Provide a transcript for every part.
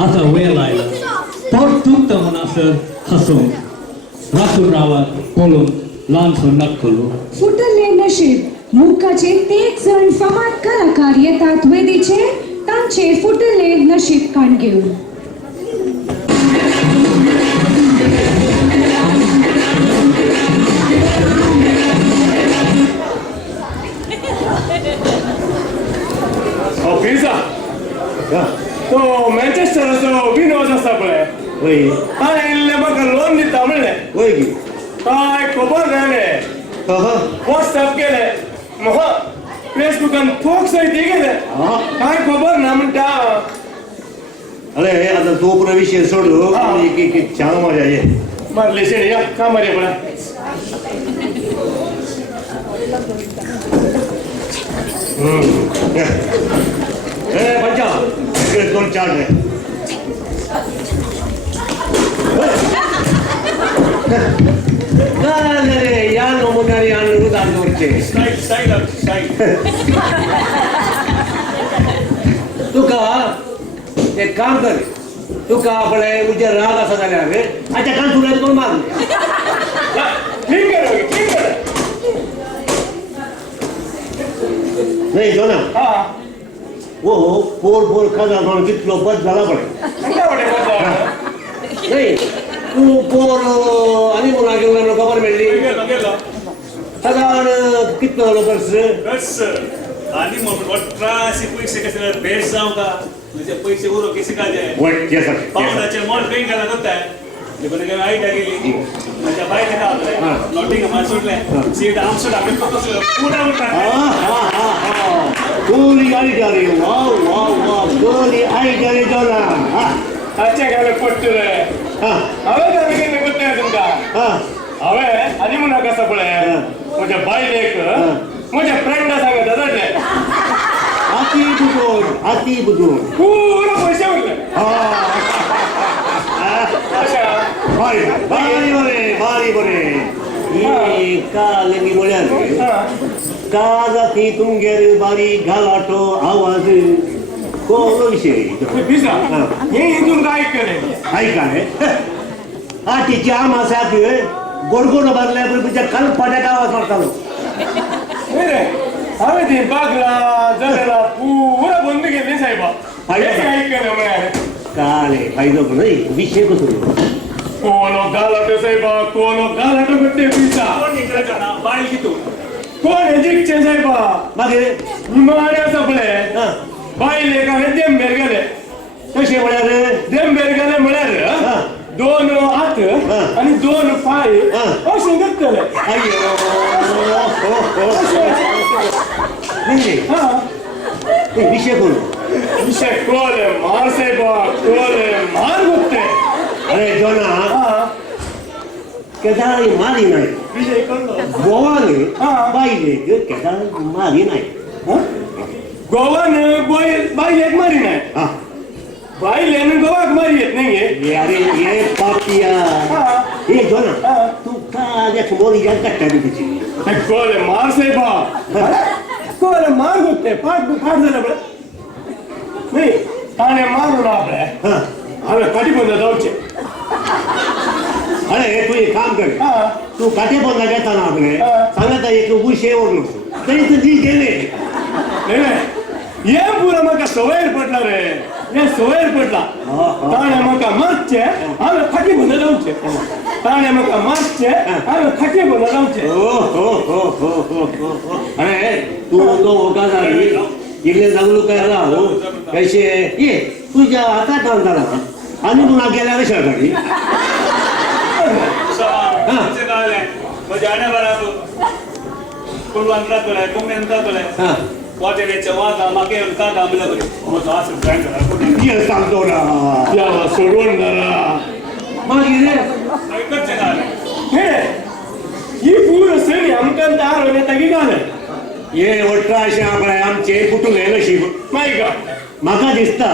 आता वेळ आयला पोट दुखतं म्हणून असं हसून राखून रावा बोलून लहानसं नक्कलू फुटले नशीब मुखाचे तेच जण फामाद कलाकार येतात वेदीचे तांचे फुटले नशीब कान घेऊन पिझ्झा तो मॅन्चेस्टराचो विनोद आसा पळय वय ताणें इल्लें म्हाका लोन दिता म्हणलें वय गी काय खबर जालें व्हॉट्सॲप केलें म्हाका फेसबुकान फोक साहित्य गेले काय खबर ना म्हणटा अरे आता तो पुरा विषय सोडू एक छान मजा ये मारले शेण या का मारे पळा पंचा इकडे दोन चार रे रे या नमुन्याने आणून दांडोरचे तुका एक काम कर तुका आपले उद्या राग असा जाल्यार रे अच्छा कान तुला कोण मार ठीक आहे नाही जो ना हा वो पोर पोर खाजा म्हणून कितलो बद झाला पडे नाही तू पोर आणि मुला घेऊन खबर मिळली साधारण कितलो झालो खर्च आणि मग अठराशे पैसे कसे भेट जाऊ का म्हणजे पैसे उरो कसे काय पावसाचे मोड काही गेला करताय आयडिया गेली माझ्या बायक नोटिंग मला सोडले सीट आमचं आम्ही पुन्हा गोली आयडिया रे वाव वाव वाव गोली आयडिया रे जोना अच्छा घालून पडतो रे हांवें घालून गेले करता तुमका हांवें आनी म्हणा कसा पळय म्हज्या बायलेक म्हज्या फ्रेंडा सांगता जातले हाती बुदून पुरो पयशे उरले भारी बरे ही काल मी म्हळ्यार का जाती तुमगेर बारी घालाटो आवाज कोण विषय पिझ्झा हे हिंदून काय केले ऐका रे आटीची आम आसा गोडगोड बांधल्या तुझ्या काल पाट्याक आवाज मारतालो रे हांवें ती बागला जगला पुरो बंद केली साहेबा काय केलं म्हळ्यार काले फायदो नाही विषय कसो कोनो गालाटो साहेबा कोनो गालाटो करते पिझ्झा बायल कितू कोण हेजिकचे साहेबा मागे निमाण्या सपळे बायले का हे देंबेर गेले कशे म्हळ्यार देंबेर गेले म्हळ्यार दोन हात आणि दोन पाय असे घेतले विषय कोण विषय कोले मार साहेबा कोले मार गुप्ते अरे जोना केदारी मारी नाही विषय कोणतो गोवाने बाईले केदारी मारी नाही गोवान बायलेक मारी नाही बायलेन गोवाक मारी येत नाहीये अरे ये पापिया हे जोना तू का मोरी जात कट्टा तुझी कोले मार साहेबा कोले मार गुप्ते पाठ झालं बरं नाही ताणे मारून आपले हांवें काटी बंद जावचे अरे तू एक काम कर तू काटे बंद घेता ना आपले सांगता एक उशे ओढलो तरी तुझी गेले ये पुरा म्हाका सवयर पडला रे हे सवयर पडला ताणे म्हाका मारचे हांवें खाटी बंद जावचे ताणे म्हाका मारचे हांवें खाटी बंद जावचे अरे तू तो होका जाली इल्ले जागलू काय राव कशे ये तुझ्या हातात आणताना आणि तू ना गेल्या शेळगाडी माझ्या बराबर कोण अंतरातले कोण अंतरातले वाटेच्या वागा मागे का कामला बरे मग असं ब्रँड करा ये सांगतो ना याला सोडवून जरा मागे रे एकच जगा हे ही पूर सणी आमकां दार होणे तगी घाले ये 1800 आपले आमचे फुटले नशीब माय का म्हाका दिसता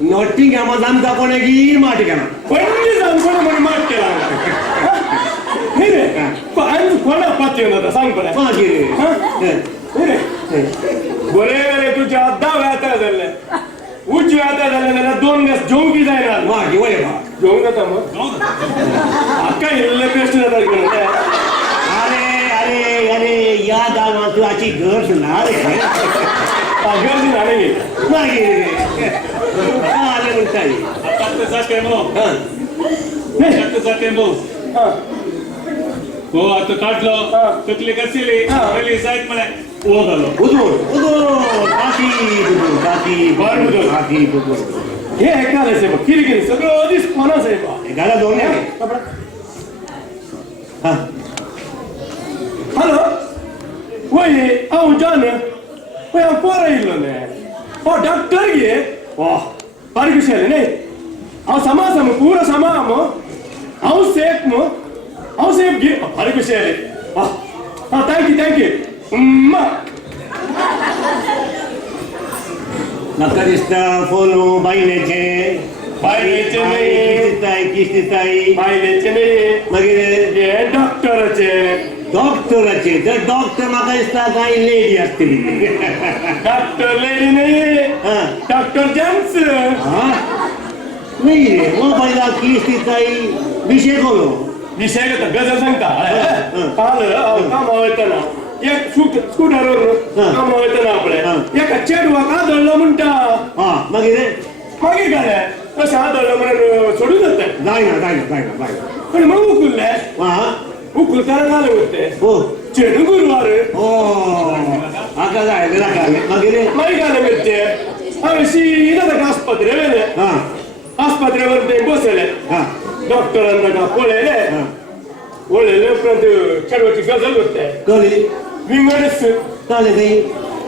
नॉटिंग आमोद आमचा कोणे गी माट केला पणजी जाऊन कोण म्हणे मात केला हे रे आणि कोणा पाती होता सांग बरं मागे रे बरे बरे तुझ्या 10 वेळा जाल्ले उजव्या हाता जाल्यार 2 गॅस जेवंकी जाय मागे वय बा घेऊन जाता मग जाऊ दे. अक्का हिरले पेस्ट जातात घेऊन काय अरे अरे अरे या गावात तुझी घर सुनार आहे गर्दी नाही मागे आले म्हणताय आता ते जाते मग हा आता ते जाते मग हो आता काढलं तकली कसली पहिली जायत मला ओ झालो उदो काकी बरं उदो. काकी बुदो हे ऐकायला आहे बघ किरकिरी सगळं आधीच कोणाच आहे बा गाला दोन हा हॅलो वय अहो जान वय अहो पोरा इल्लो ने ओ डॉक्टर गे वाह बारीक विषय नाही अहो समाज पूरा समाम अहो सेफ गे बारीक विषय वाह हा थँक्यू नका दिसता फोन बाईनेचे बायलेचे नाही किस्तिताई बायलेचे नाही मागीर हे डॉक्टराचे डॉक्टराचे तर डॉक्टर म्हाका दिसता काय लेडी आसतली डॉक्टर लेडी नाही हा डॉक्टर जेंट्स हा नाही रे मोबाईला किस्तिताई विषय कोलो विषय का गजर सांगता काल कामावर येताना एक स्कूटरवर कामावर येताना आपले एका चेडवा आदळला म्हणता हा मागीर मागे काय कसं आदळलं म्हणून सोडून जात जायना पण मग उकलले हा उकल कारण आले होते हो चेडू गुरुवार हो आता जायला लागले मागीर मागे काय मिळते आम्ही सीधा तक आस्पत्रे वेले हा आस्पत्रेवर ते बसले हा डॉक्टरांना का पळले पळले पण चेडवाची गजल होते कळली विंगडच चालेल काही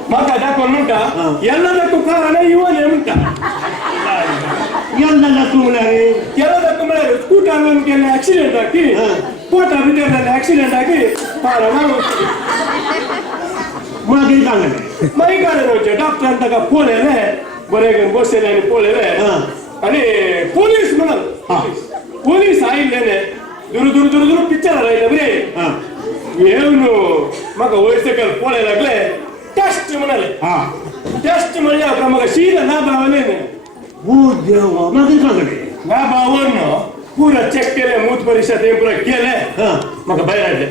म्हाका दाखोवन म्हणटा येल्ला दाखो कारण येवन म्हणटा यंदा जातो म्हणाले येल्ला दाखो म्हळ्यार स्कूटरवर केले ऍक्सिडेंट आकी पोटा भितर जाले ऍक्सिडेंट आकी पारा मागून मागीर सांगले मागीर काय म्हणजे डॉक्टरांना का पळयले बरे घेवन बसले आनी पळयले आनी पोलीस म्हणाल पोलीस आयिल्ले दुरू पिक्चर लायले बरे येवन म्हाका वयर सकयल पळय लागले टेस्ट म्हणाले हा टेस्ट म्हणल्या उपरांत म्हाका सीधा नाबावले हो देवा मागीर सांगले नाबावर पुरा चेक केले मूत परीक्षा ते पुरा केले म्हाका भायर हाडले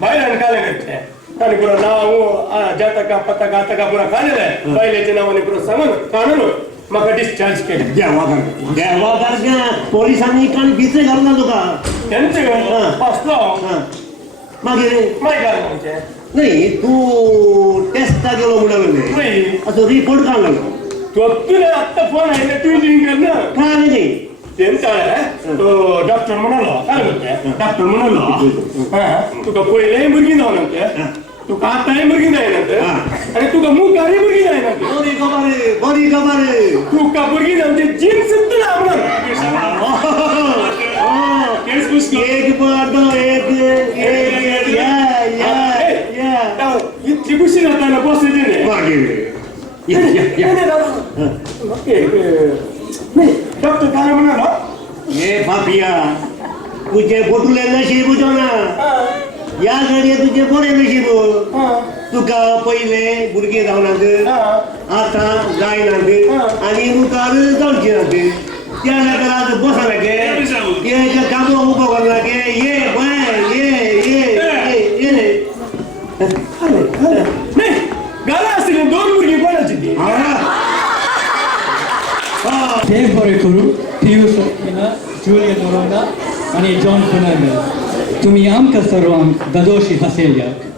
भायर हाडून काले घेतले ताणी पुरा नांव जातका पत्ता गातका पुरा काडले बायलेच्या नांवांनी पुरा सांगून काडून म्हाका डिस्चार्ज केले देवा सारक्या पोलिसांनी कान भिचे घालना तुका तेंचे बसलो मागीर मागीर काय म्हणजे नाही तू टेस्टा गेलो म्हणाले नाही असं रिपोर्ट का लागलो तू तुला आत्ता फोन आहे तू लिंक कर ना काय नाही तेंचा तो डॉक्टर म्हणालो काय म्हणते डॉक्टर म्हणालो तुका पयलेय भुरगीं जावन म्हणते तुका आतांय भुरगीं जायना आनी तुका मुखारय भुरगीं जायना बरी खबर तुका भुरगीं जावन ते जीन सुद्दां ना म्हणून केस पुसलो एक बार इतकी खुशी जाताना बसायची नाही डॉक्टर काय म्हणाला हे पापिया तुझे बोटुले नशीब बुजवना या घडी तुझे बरे नशीब तुका पहिले भुरगे जावनात आता जायनात आणि मुखार जावची नात त्या नकरात बसा लागे ये कामो उभो कर लागे ये बाय ये नाही घरा असतील दोन भुरगीं कोणाची ती ते बरे करू पियुष जुलियन नोरोना आणि जॉन फर्नांडीस तुम्ही आमकां सर्वांक दादोशी हासेल्याक